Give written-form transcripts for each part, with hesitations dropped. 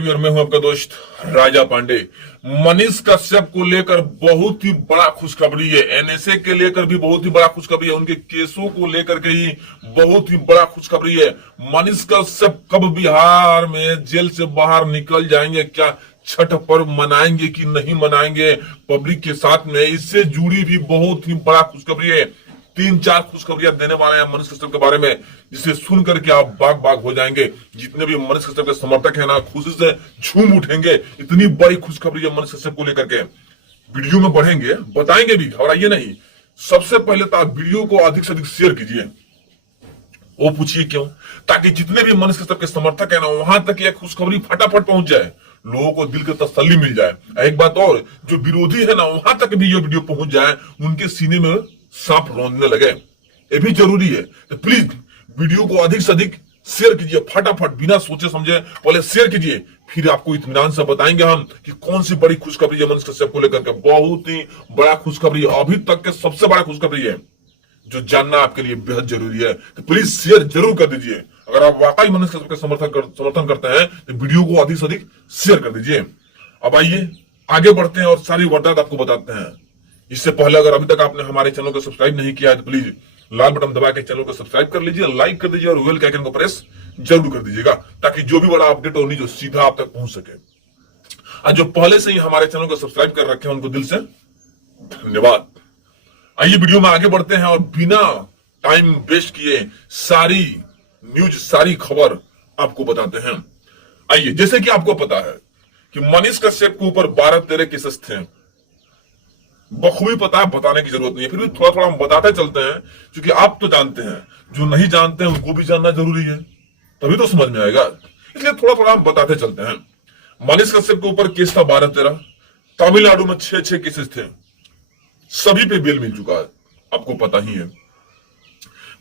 TV और मैं हूं आपका दोस्त राजा पांडे। मनीष कश्यप को लेकर बहुत ही बड़ा खुशखबरी है। एनएसए के लेकर भी बहुत ही बड़ा खुशखबरी है। उनके केसों को लेकर के ही बहुत ही बड़ा खुशखबरी है। मनीष कश्यप कब बिहार में जेल से बाहर निकल जाएंगे, क्या छठ पर्व मनाएंगे कि नहीं मनाएंगे पब्लिक के साथ में, इससे जुड़ी भी बहुत ही बड़ा खुशखबरी है। 3-4 खुशखबरियां देने वाले हैं मनीष कश्यप के बारे में, जिसे सुन करके आप बाग बाग हो जाएंगे। जितने भी मनीष कश्यप के समर्थक हैं ना, खुशी से झूम उठेंगे। इतनी बड़ी खुशखबरी है मनीष कश्यप को लेकर के। वीडियो में बढ़ेंगे, बताएंगे भी, घबराइए नहीं। सबसे पहले तो आप वीडियो को अधिक से अधिक शेयर कीजिए। वो पूछिए क्यों? ताकि जितने भी मनीष कश्यप के समर्थक है ना, वहां तक यह खुशखबरी फटाफट पहुंच जाए, लोगों को दिल की तसल्ली मिल जाए। एक बात और, जो विरोधी है ना, वहां तक भी ये वीडियो पहुंच जाए, उनके सीने में सांप रौंदने लगे। ये भी जरूरी है। तो प्लीज वीडियो को अधिक से अधिक शेयर कीजिए, फटाफट बिना सोचे समझे पहले शेयर कीजिए, फिर आपको इत्मीनान से बताएंगे हम कि कौन सी बड़ी खुशखबरी है मनीष कश्यप को लेकर के। बहुत ही बड़ा खुशखबरी, अभी तक के सबसे बड़ा खुशखबरी है, जो जानना आपके लिए बेहद जरूरी है। तो प्लीज शेयर जरूर कर दीजिए। अगर आप वाकई मनीष कश्यप के समर्थन करते हैं तो वीडियो को अधिक से अधिक शेयर कर दीजिए। अब आइए आगे बढ़ते हैं और सारी वारदात आपको बताते हैं। इससे पहले अगर अभी तक आपने हमारे चैनल को सब्सक्राइब नहीं किया है तो प्लीज लाल बटन दबा के चैनल को सब्सक्राइब कर लीजिए, लाइक कर दीजिए और बेल के आइकन को प्रेस जरूर कर दीजिएगा, ताकि जो भी बड़ा अपडेट हो जो सीधा आप तक पहुंच सके। और जो पहले से ही हमारे चैनल को सब्सक्राइब कर रखे हैं उनको दिल से धन्यवाद। आइए वीडियो में आगे बढ़ते हैं और बिना टाइम वेस्ट किए सारी न्यूज, सारी खबर आपको बताते हैं। आइए, जैसे कि आपको पता है कि मनीष कश्यप के ऊपर 12-13 केसेस थे। बखूबी पता है, बताने की जरूरत नहीं है, फिर भी थोड़ा थोड़ा हम बताते चलते हैं, क्योंकि आप तो जानते हैं, जो नहीं जानते हैं उनको भी जानना जरूरी है, तभी तो समझ में आएगा। इसलिए थोड़ा थोड़ा हम बताते चलते हैं। मनीष कश्यप के ऊपर केस था 12-13। तमिलनाडु में 6 केसेस थे, सभी पे बेल मिल चुका है, आपको पता ही है।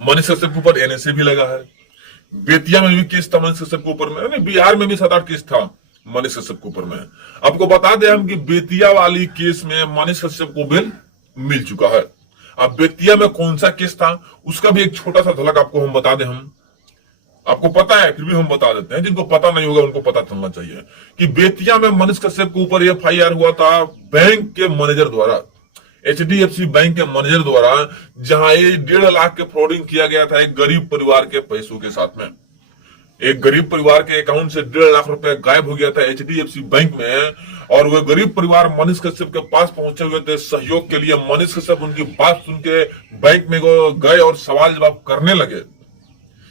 मनीष कश्यप के ऊपर एनएसए भी लगा है। बेतिया में भी केस था मनीष कश्यप के ऊपर में, बिहार में भी 7-8 केस था मनीष कश्यप के ऊपर में। आपको बता दें हम कि बेतिया वाली केस में मनीष कश्यप को बेल मिल चुका है। अब बेतिया में कौन सा केस था उसका भी एक छोटा सा झलक आपको हम बता दें। हम आपको पता है फिर भी हम बता देते हैं, जिनको पता नहीं होगा उनको पता चलना चाहिए कि बेतिया में मनीष कश्यप के ऊपर FIR हुआ था बैंक के मैनेजर द्वारा, HDFC बैंक के मैनेजर द्वारा, जहां 1.5 लाख के फ्रॉडिंग किया गया था एक गरीब परिवार के पैसों के साथ में। एक गरीब परिवार के अकाउंट से 1.5 लाख रुपए गायब हो गया था HDFC बैंक में, और वह गरीब परिवार मनीष कश्यप के पास पहुंचे हुए थे सहयोग के लिए। मनीष कश्यप उनकी बात सुन के बैंक में गए और सवाल जवाब करने लगे,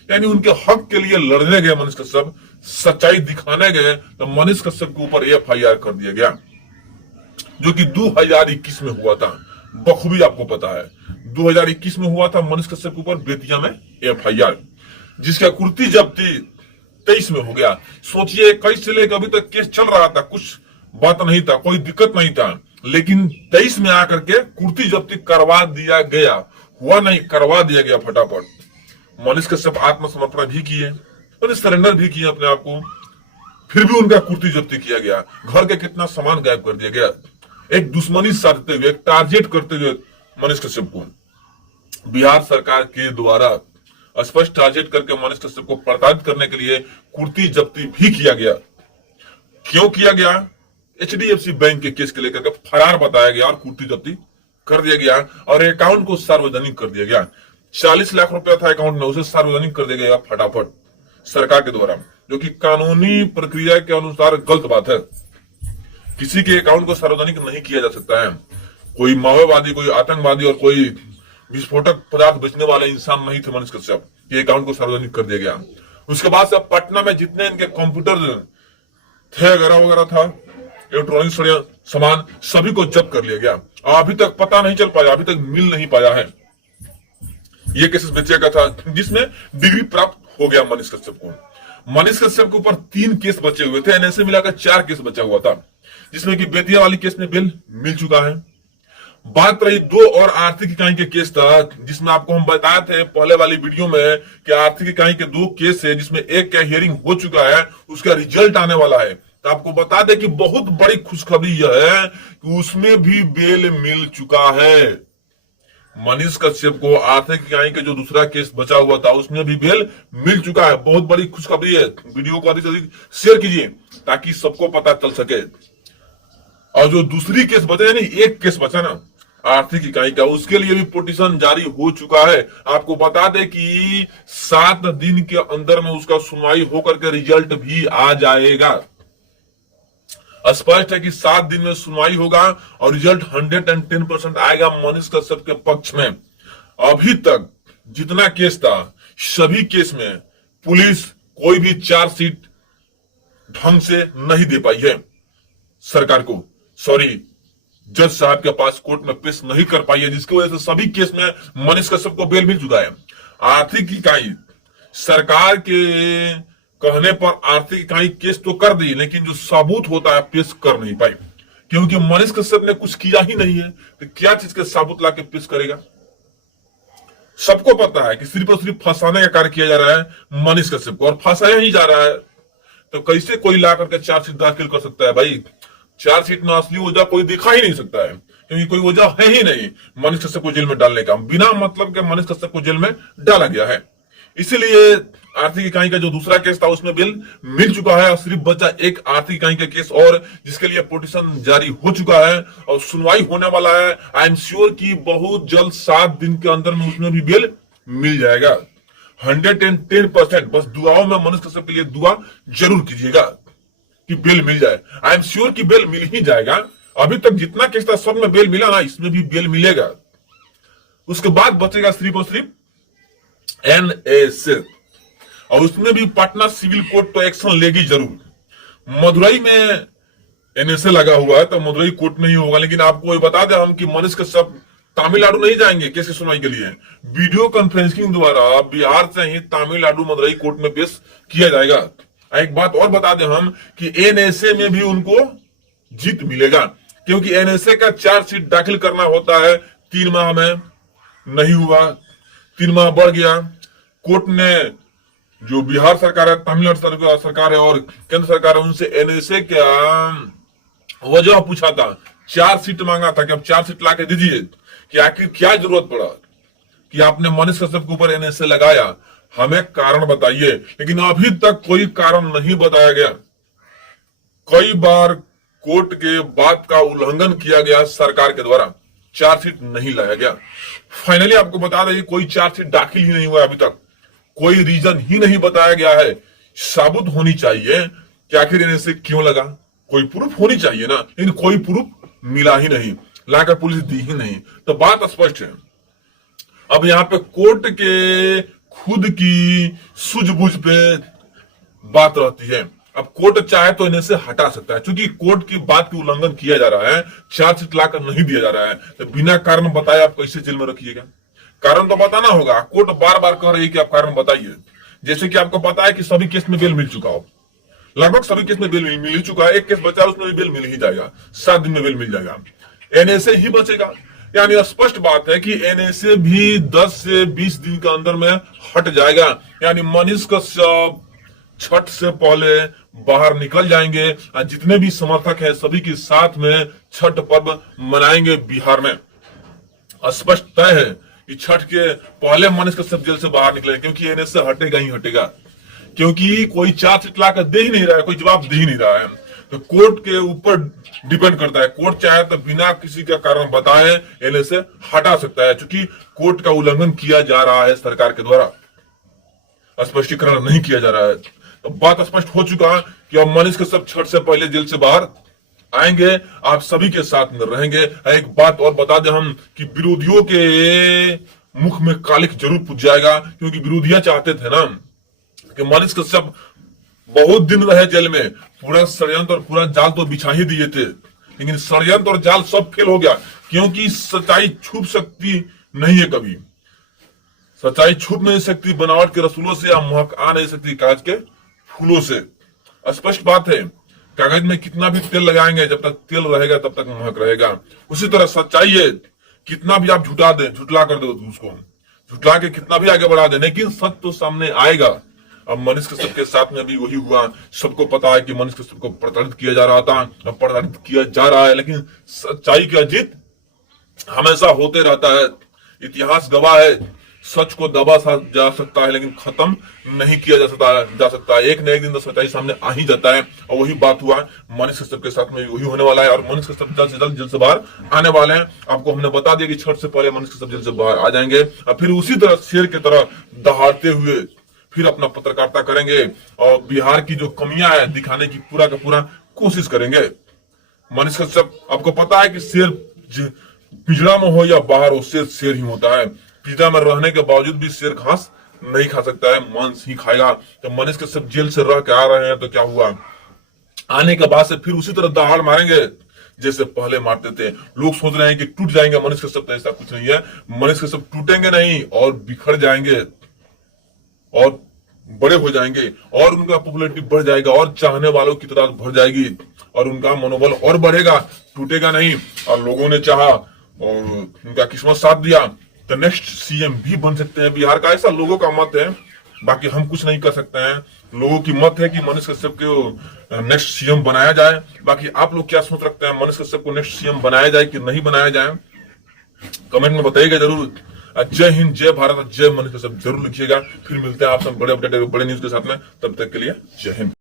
यानी उनके हक के लिए लड़ने गए मनीष कश्यप, सच्चाई दिखाने गए, तो मनीष कश्यप के ऊपर FIR कर दिया गया, जो कि 2021 में हुआ था। बखूबी आपको पता है 2021 में हुआ था मनीष कश्यप के ऊपर बेतिया में FIR, जिसका कुर्ती जब्ती 23 में हो गया। सोचिए 21 से लेकर अभी तक केस चल रहा था, कुछ बात नहीं था, कोई दिक्कत नहीं था, लेकिन 23 में आकर के कुर्ती जब्ती करवा दिया गया। हुआ नहीं, करवा दिया गया फटाफट। मनीष कश्यप आत्मसमर्पण भी किए, उन्हें सरेंडर भी किए अपने आप को, फिर भी उनका कुर्ती जब्ती किया गया। घर के कितना सामान गायब कर दिया गया। एक दुश्मनी साधते हुए, एक टारगेट करते हुए मनीष कश्यप को बिहार सरकार के द्वारा स्पष्ट टारगेट करके मनीष कश्यप को प्रताड़ित करने के लिए कुर्ती जब्ती भी किया गया। क्यों किया गया? HDFC बैंक के केस के लेकर के फरार बताया गया और कुर्ती जब्ती कर दिया गया, और अकाउंट को सार्वजनिक कर दिया गया। 40 लाख रुपया था अकाउंट में, उसे सार्वजनिक कर दिया गया फटाफट सरकार के द्वारा, जो कि कानूनी प्रक्रिया के अनुसार गलत बात है। किसी के अकाउंट को सार्वजनिक नहीं किया जा सकता है। कोई माओवादी, कोई आतंकवादी और कोई विस्फोटक पदार्थ बेचने वाले इंसान नहीं थे मनीष कश्यप, ये अकाउंट को सार्वजनिक कर दिया गया। उसके बाद से पटना में जितने इनके कंप्यूटर थे वगैरह था, इलेक्ट्रॉनिक्स सामान, सभी को जब्त कर लिया गया। अभी तक पता नहीं चल पाया, अभी तक मिल नहीं पाया है। ये केसेस बेतिया का था, जिसमें डिग्री प्राप्त हो गया मनीष कश्यप को। मनीष कश्यप के ऊपर 3 केस बचे हुए थे, एनएसए मिलाकर 4 केस बचा हुआ था, जिसमें कि बेतिया वाली केस में बेल मिल चुका है। बात रही 2 और आर्थिक इकाई के केस था, जिसमें आपको हम बताए थे पहले वाली वीडियो में कि आर्थिक इकाई के 2 केस है, जिसमें एक का हियरिंग हो चुका है, उसका रिजल्ट आने वाला है। तो आपको बता दें कि बहुत बड़ी खुशखबरी यह है कि उसमें भी बेल मिल चुका है। मनीष कश्यप को आर्थिक इकाई के जो दूसरा केस बचा हुआ था उसमें भी बेल मिल चुका है। बहुत बड़ी खुशखबरी है। वीडियो को अधिक से अधिक शेयर कीजिए ताकि सबको पता चल सके। और जो दूसरी केस बचे, यानी एक केस बचा ना आर्थिक इकाई का, उसके लिए भी पिटीशन जारी हो चुका है। आपको बता दें कि 7 दिन के अंदर में उसका सुनवाई होकर के रिजल्ट भी आ जाएगा। स्पष्ट है कि 7 दिन में सुनवाई होगा और रिजल्ट 110% आएगा मनीष कश्यप के पक्ष में। अभी तक जितना केस था सभी केस में पुलिस कोई भी चार्जशीट ढंग से नहीं दे पाई है सरकार को, सॉरी जज साहब के पास कोर्ट में पेश नहीं कर पाई है, जिसकी वजह से सभी केस में मनीष कश्यप को बेल मिल चुका है। आर्थिक इकाई सरकार के कहने पर आर्थिक इकाई केस तो कर दी, लेकिन जो सबूत होता है पेश कर नहीं पाई, क्योंकि मनीष कश्यप ने कुछ किया ही नहीं है। तो क्या चीज के सबूत लाके पेश करेगा? सबको पता है कि सिर्फ और सिर्फ फंसाने का कार्य किया जा रहा है मनीष कश्यप को, और फंसाया ही जा रहा है। तो कैसे कोई ला करके चार्जशीट दाखिल कर सकता है? भाई चार्जशीट में असली वजह कोई दिखा ही नहीं सकता है, क्योंकि कोई वजह है ही नहीं मनीष कश्यप को जेल में डालने का। बिना मतलब के मनीष कश्यप को जेल में डाला गया है। इसीलिए आर्थिक इकाई का जो दूसरा केस था उसमें बिल मिल चुका है, और सिर्फ बचा एक आर्थिक इकाई का केस और, जिसके लिए पिटीशन जारी हो चुका है और सुनवाई होने वाला है। आई एम श्योर कि बहुत जल्द 7 दिन के अंदर में उसमें भी बिल मिल जाएगा। 110%। बस दुआओं में मनीष कश्यप के लिए दुआ जरूर कीजिएगा कि बेल मिल जाए। आई एम श्योर कि बेल मिल ही जाएगा। अभी तक जितना केस था सब में बेल मिला ना, इसमें भी बेल मिलेगा। उसके बाद बचेगा सिर्फ और सिर्फ NSA, और उसमें भी पटना सिविल कोर्ट तो एक्शन लेगी जरूर। मदुरई में NSA लगा हुआ है तो मदुरई कोर्ट में ही होगा। लेकिन आपको बता दें हम कि मनीष कश्यप तमिलनाडु नहीं जाएंगे केस की सुनवाई के लिए। वीडियो कॉन्फ्रेंसिंग द्वारा बिहार से ही तमिलनाडु मदुरई कोर्ट में पेश किया जाएगा। एक बात और बता दें हम कि NSA में भी उनको जीत मिलेगा, क्योंकि NSA का चार्जशीट दाखिल करना होता है 3 माह में, नहीं हुआ, 3 माह बढ़ गया। कोर्ट ने जो बिहार सरकार है, तमिलनाडु सरकार है और केंद्र सरकार है, उनसे NSA का वजह पूछा था, चार्जशीट मांगा था कि अब चार्जशीट ला के दीजिए कि आखिर क्या जरूरत पड़ा कि आपने मनीष कश्यप के ऊपर NSA लगाया, हमें कारण बताइए। लेकिन अभी तक कोई कारण नहीं बताया गया। कई बार कोर्ट के बात का उल्लंघन किया गया सरकार के द्वारा, चार्जशीट नहीं लाया गया। फाइनली आपको बता दें कोई चार्जशीट दाखिल ही नहीं हुआ अभी तक, कोई रीजन ही नहीं बताया गया है। साबुत होनी चाहिए कि आखिर NSA क्यों लगा, कोई प्रूफ होनी चाहिए ना, लेकिन कोई प्रूफ मिला ही नहीं, लाकर पुलिस दी ही नहीं। तो बात स्पष्ट है। अब यहाँ पे कोर्ट के खुद की सूझबूझ पे बात रहती है। अब कोर्ट चाहे तो NSA हटा सकता है, क्योंकि कोर्ट की बात की उल्लंघन किया जा रहा है, चार्जशीट लाकर नहीं दिया जा रहा है। तो बिना कारण बताए आप कैसे जेल में रखिएगा? कारण तो बताना होगा। कोर्ट बार बार कह रही है कि आप कारण बताइए। जैसे कि आपको पता है कि सभी केस में बेल मिल चुका हो, लगभग सभी केस में बेल मिल ही चुका है। एक केस बचा है उसमें भी बेल मिल ही जाएगा, 7 दिन में बेल मिल जाएगा। NSA ही बचेगा। यानी स्पष्ट बात है कि NSA भी 10 से 20 दिन के अंदर में हट जाएगा। यानी मनीष कश्यप छठ से पहले बाहर निकल जाएंगे और जितने भी समर्थक हैं सभी के साथ में छठ पर्व मनाएंगे बिहार में। स्पष्ट तय है कि छठ के पहले मनीष कश्यप जेल से बाहर निकलेंगे, क्योंकि NSA हटेगा ही हटेगा, क्योंकि कोई चार्जशीट लाकर दे ही नहीं रहा है, कोई जवाब दे ही नहीं रहा है। तो कोर्ट के ऊपर डिपेंड करता है। कोर्ट चाहे तो बिना किसी का कारण बताए NSA हटा सकता है, क्योंकि कोर्ट का उल्लंघन किया जा रहा है सरकार के द्वारा, स्पष्टीकरण नहीं किया जा रहा है। तो बात स्पष्ट हो चुका कि अब मनीष कश्यप छठ से पहले जेल से बाहर आएंगे, आप सभी के साथ में रहेंगे। एक बात और बता दें हम कि विरोधियों के मुख में कालिख जरूर पूछ जाएगा, क्योंकि विरोधियां चाहते थे ना कि मनीष कश्यप बहुत दिन रहे जेल में, पूरा षड्यंत्र और पूरा जाल तो बिछा ही दिए थे, लेकिन षड्यंत्र और जाल सब फेल हो गया, क्योंकि सच्चाई छुप सकती नहीं है कभी। सच्चाई छुप नहीं सकती बनावट के रसूलों से, या महक आ नहीं सकती कागज के फूलों से। स्पष्ट बात है, कागज में कितना भी तेल लगाएंगे, जब तक तेल रहेगा तब तक महक रहेगा। उसी तरह सच्चाई है, कितना भी आप झुटा दें, झुटला कर दो उसको, झुटला के कितना भी आगे बढ़ा दें, लेकिन सच तो सामने आएगा। अब मनीष कश्यप के साथ में भी वही हुआ। सबको पता है कि मनीष कश्यप को प्रताड़ित किया जा रहा था, अब प्रताड़ित किया जा रहा है, लेकिन सच्चाई का जीत हमेशा होते रहता है। इतिहास गवाह है, सच को दबा जा सकता है लेकिन खत्म नहीं किया जा सकता है। एक न एक दिन तो सच्चाई सामने आ ही जाता है, और वही बात हुआ मनीष कश्यप के साथ में, वही होने वाला है। और मनीष कश्यप जल्द से जल्द जेल से बाहर आने वाले हैं। आपको हमने बता दिया कि छठ से पहले मनीष कश्यप जेल से बाहर आ जाएंगे, और फिर उसी तरह शेर की तरह दहाड़ते हुए फिर अपना पत्रकारिता करेंगे और बिहार की जो कमियां है दिखाने की पूरा का पूरा कोशिश करेंगे। मनीष कश्यप, आपको पता है कि शेर पिंजरा में हो या बाहर हो, शेर शेर ही होता है। पिंजरा में रहने के बावजूद भी शेर घास नहीं खा सकता है, मांस ही खाएगा। तो मनीष कश्यप जेल से रह के आ रहे हैं तो क्या हुआ, आने के बाद से फिर उसी तरह दहाड़ मारेंगे जैसे पहले मारते थे। लोग सोच रहे हैं कि टूट जाएंगे मनीष कश्यप, तो ऐसा कुछ नहीं है। मनीष कश्यप टूटेंगे नहीं और बिखर जाएंगे और बड़े हो जाएंगे, और उनका पॉपुलैरिटी बढ़ जाएगा, और चाहने वालों की तादाद बढ़ जाएगी, और उनका मनोबल और बढ़ेगा, टूटेगा नहीं। और लोगों ने चाहा और उनका किस्मत साथ दिया तो नेक्स्ट सीएम भी बन सकते हैं बिहार का, ऐसा लोगों का मत है। बाकी हम कुछ नहीं कर सकते हैं, लोगों की मत है कि मनीष कश्यप को नेक्स्ट सीएम बनाया जाए। बाकी आप लोग क्या सोच रखते हैं, मनीष कश्यप को नेक्स्ट सीएम बनाया जाए कि नहीं बनाया जाए, कमेंट में बताइएगा जरूर। जय हिंद, जय भारत, जय मनीष कश्यप जरूर लिखिएगा। फिर मिलते हैं आप सब बड़े अपडेट बड़े न्यूज के साथ में, तब तक के लिए जय हिंद।